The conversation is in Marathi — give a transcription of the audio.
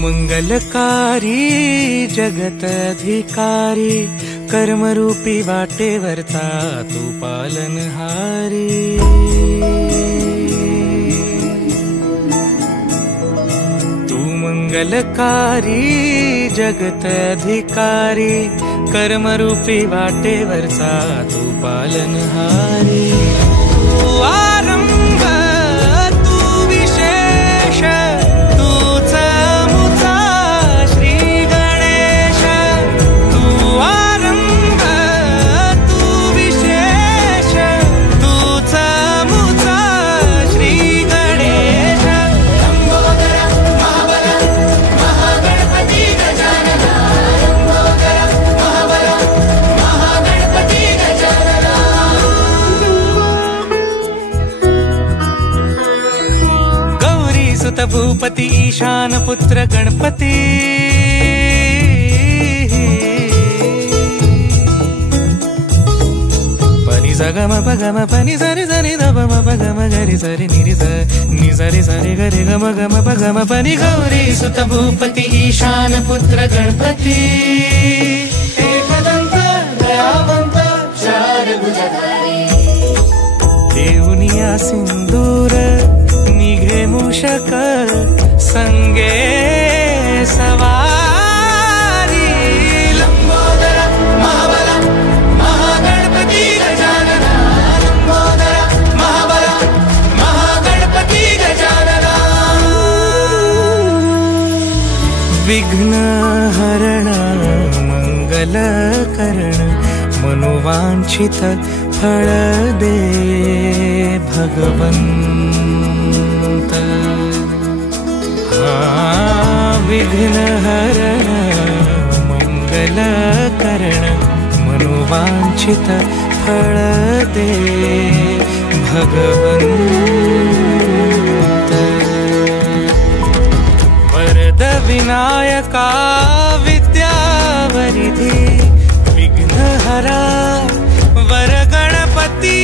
मंगलकारी जगत अधिकारी कर्मरूपी वाटेवरचा तू पालनहारी। तू मंगलकारी जगत अधिकारी कर्मरूपी वाटेवरचा तू पालनहारी। तू आरंभ तू विशेष तूच मुचा श्री गणेश। तू आरंभ तू विशेष तूच मुचा श्री गणेश। लंबोदर महाबल महागणपती गजानना। लंबोदर महाबल महागणपती गजानना। गौरी सुत भूपती ईशान पुत्र गणपती। पनि सगम पगम पनि सरि सरि दम पगम गरि सरि निरि स नि सरि सरि गरि गम गम पगम पनि। गौरी सुत भूपती ईशान पुत्र गणपती। एकदंत दयावंत चार भुजधारी। देऊनिया सिंदूर निघे मूषक संगे सवारी। लंबोदर महाबल महागणपती गजानना। लंबोदर महाबल महागणपती गजानना। विघ्न हरण मंगल करण मनोवांछित फळ दे भगवंत। विघ्न हरण मंगल करण मनोवांछित फळ दे भगवंत। वरद विनायका विद्यावरिधि विघ्नहरा वर गणपती।